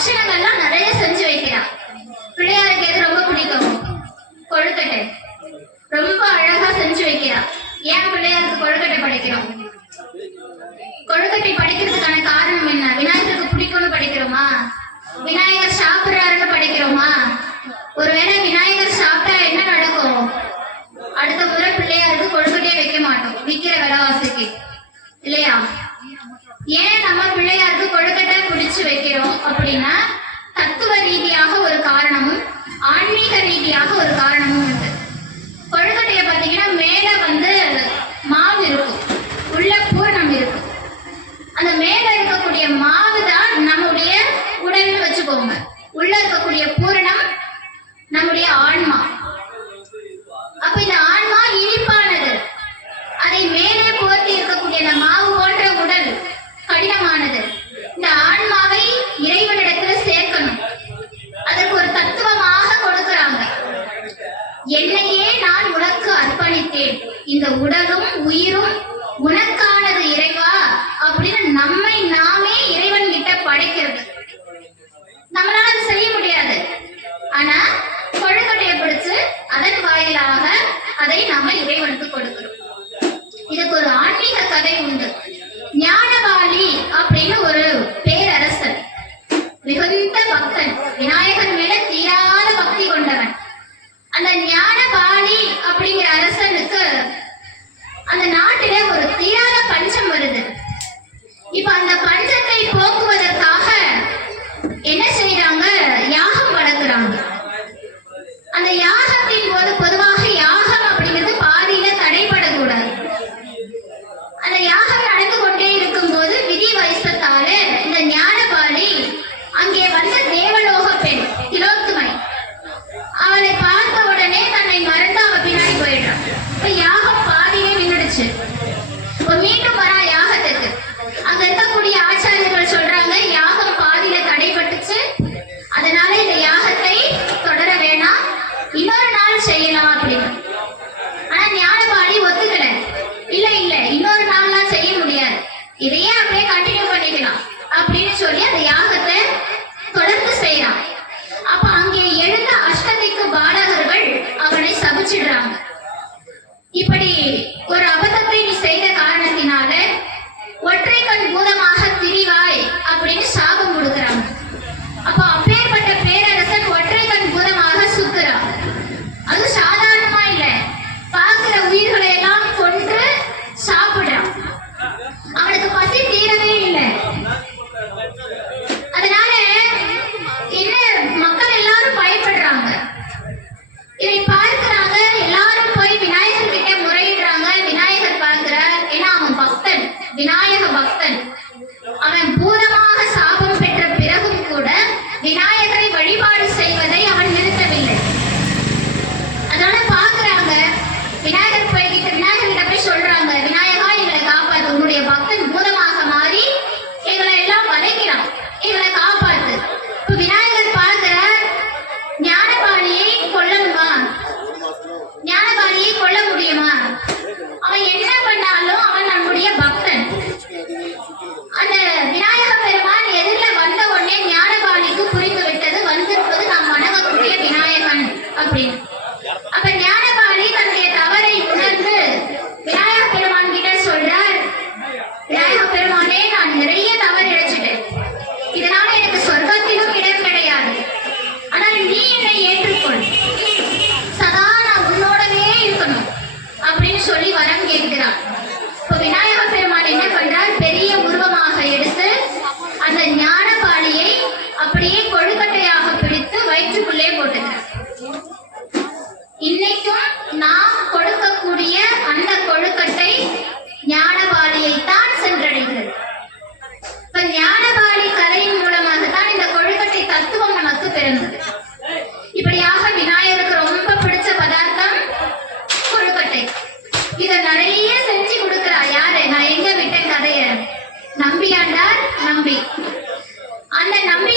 பட்சணங்கள்லாம் நிறைய செஞ்சு வைக்கிறான். பிள்ளையாருக்கு எது ரொம்ப பிடிக்கும்? கொழுக்கட்டை. ரொம்ப அழகா செஞ்சு வைக்கிறான். ஏன் பிள்ளையாருக்கு கொழுக்கட்டை படைக்கிறோம்? கொழுக்கட்டை படிக்கிறதுக்கான காரணம் என்ன? விநாயகருக்கு பிடிக்கும்னு படிக்கிறோமா? விநாயகர் சாப்பிடுறாருன்னு படிக்கிறோமா? ஒருவேளை விநாயகர் சாப்பிட்டா என்ன நடக்கும்? அடுத்த முறை பிள்ளையாருக்கு கொழுக்கட்டையே வைக்க மாட்டோம். விக்கிற விலைவாசிக்கு. இல்லையா? ஏன் நம்ம பிள்ளையாருக்கு என்னையே நான் உனக்கு அர்ப்பணித்தேன். இந்த உடலும் உயிரும் உனக்கானது இறைவா அப்படின்னு நம்மை நாமே இறைவன் கிட்ட படைக்கிறது. நம்மளால அது செய்ய முடியாது. ஆனா அந்த வழிபாடு செய்வதை அவன் ¡Suscríbete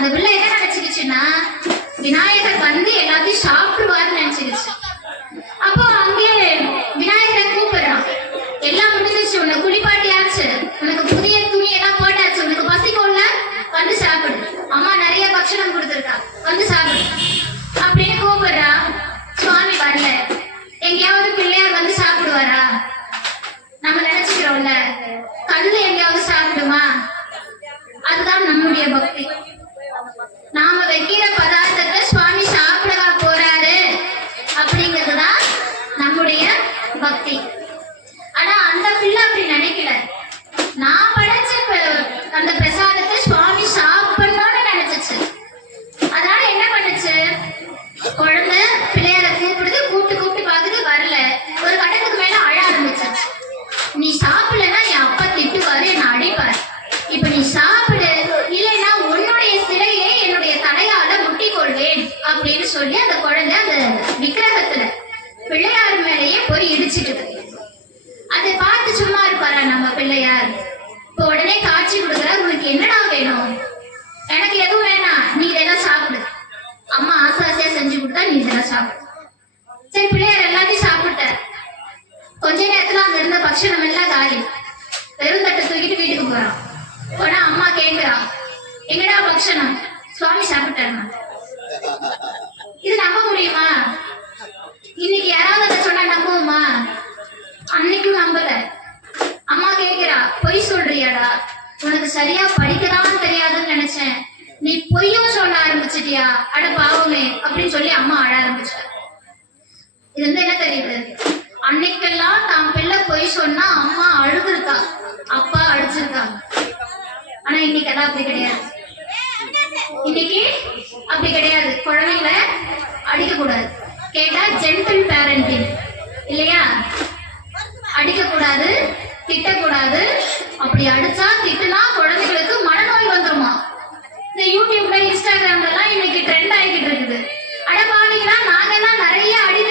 அந்த பிள்ளை என்ன நினைச்சுக்கிச்சுன்னா நீ சாப்பிடலன்னா என் அப்பா திட்டுவாரு என்ன அடிப்பார். இப்ப நீ சாப்பிடு இல்லைன்னா உன்னுடைய சிலையை என்னுடைய தலையால முட்டி கொள்வேன் அப்படின்னு சொல்லி அந்த குழந்தை அந்த விக்கிரகத்துல பிள்ளையார் மேலேயே போய் இடிச்சிட்டுது அதை பார்த்து சும்மா இருப்பாரா நம்ம பிள்ளையார்? இப்ப உடனே காட்சி கொடுக்குறா உனக்கு என்னடா வேணும்? எனக்கு எதுவும் வேணாம். நீ இதெல்லாம் சாப்பிடு. அம்மா ஆசை ஆசையா செஞ்சு கொடுத்தா நீ இதெல்லாம் சாப்பிடு. சரி பிள்ளையார் கொஞ்ச நேரத்துல அங்க இருந்த பட்சணம் எல்லாம் காலி. வெறும் தட்டை தூக்கிட்டு வீட்டுக்கு போறான். போனா அம்மா கேக்குறா எங்கடா பட்சணம் சுவாமி சாப்பிட்டாருமா? இது நம்ப முடியுமா? இன்னைக்கு யாராவது அதை சொன்னா நம்புவோமா? அன்னைக்கும் நம்பல. அம்மா கேக்குறா பொய் சொல்றியாடா? உனக்கு சரியா படிக்கதான் தெரியாதுன்னு நினைச்சேன். நீ பொய்யும் சொல்ல ஆரம்பிச்சிட்டியா? அட பாவமே அப்படின்னு சொல்லி அம்மா அழ ஆரம்பிச்சிட்டா இது வந்து என்ன தெரியுது? அன்னைக்கெல்லாம் தான் பிள்ளை போய் சொன்னா அம்மா அழுதுருக்கா. அப்பா அடிச்சிருக்காங்க ஆனா இன்னைக்கு அதான் அப்படி கிடையாது. இன்னைக்கு அப்படி கிடையாது. குழந்தைங்களை அடிக்க கூடாது கேட்டா ஜென்டில் பேரண்டிங் இல்லையா? அடிக்க கூடாது திட்டக்கூடாது. அப்படி அடிச்சா திட்டுனா குழந்தைகளுக்கு மனநோய் வந்துருமா? இந்த யூடியூப்ல இன்ஸ்டாகிராம்ல எல்லாம் இன்னைக்கு ட்ரெண்ட் ஆகிட்டு இருக்குது. அட பாவீங்களா நாங்க எல்லாம் நிறைய அடி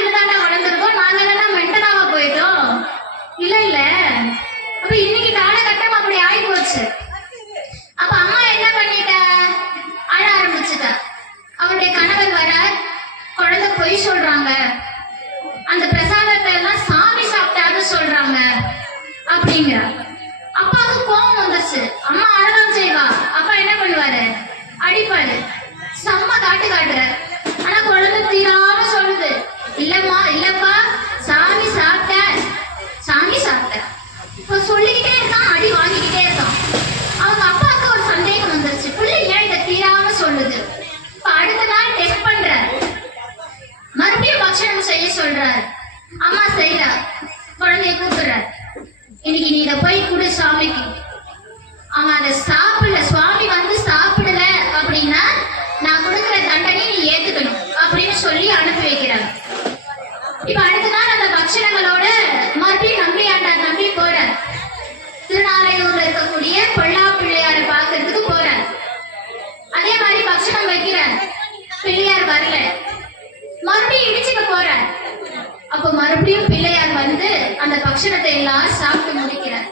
மறுபடியும் பிள்ளையார் வந்து அந்த பக்ஷணத்தை எல்லாம் சாப்பிட்டு முடிக்கிறார்.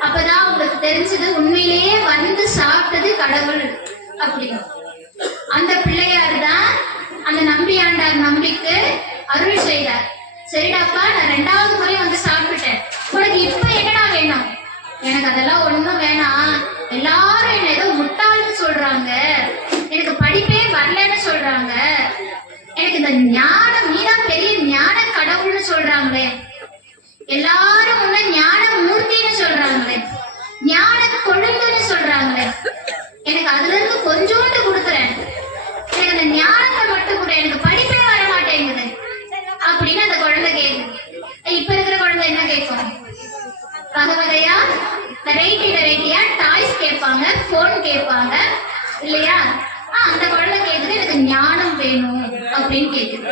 அப்பதான் உங்களுக்கு தெரிஞ்சது உண்மையிலேயே வந்து சாப்பிட்டது கடவுள் அப்படின்னு. அந்த பிள்ளையார் தான் அந்த நம்பியாண்டார் நம்பிக்கு அருள் செய்தார். சரிடாப்பா நான் ரெண்டாவது முறை வந்து சாப்பிட்டுட்டேன். உனக்கு இப்ப என்னடா வேணும்? எனக்கு அதெல்லாம் ஒண்ணும் வேணாம். எல்லாரும் என்ன ஏதோ முட்டாள்னு சொல்றாங்க. எனக்கு படிப்பே வரலன்னு சொல்றாங்க. எனக்கு இந்த ஞானம் நீதான் பெரிய ஞான கடவுள்னு சொல்றாங்களே எல்லாரும் முன்ன ஞான மூர்த்தின்னு சொல்றாங்களே. ஞான கொழுந்துன்னு சொல்றாங்களே. எனக்கு அதுல இருந்து கொஞ்சோண்டு கொடுக்குறேன். எனக்கு அந்த ஞானத்தை மட்டும் கூட. எனக்கு படிப்பே வர மாட்டேங்குது அப்படின்னு அந்த குழந்தை கேக்குது. இப்ப இருக்கிற குழந்தை என்ன கேட்கும் வகை வகையா வெரைட்டி வெரைட்டியா டாய்ஸ் கேட்பாங்க போன் கேட்பாங்க இல்லையா? அந்த குழந்தை கேக்குது எனக்கு ஞானம் வேணும் அப்படின்னு கேக்குது.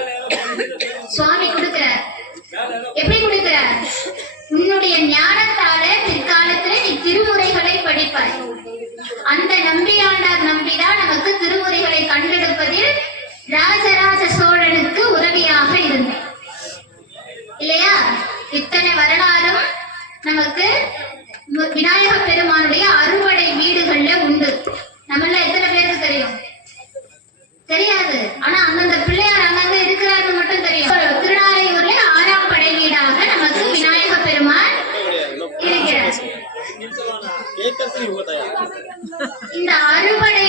நமக்கு விநாயக பெருமானுடைய அறுபடை வீடுகள்ல உண்டு. நம்மள எத்தனை பேருக்கு தெரியும்? தெரியாது. ஆனா அந்தந்த பிள்ளையார் அங்கங்க இருக்கிறாருன்னு மட்டும் தெரியும். திருநாரையூர்ல ஆறாம் படை வீடாக நமக்கு விநாயக பெருமான் இருக்கிறார். இந்த அறுபடை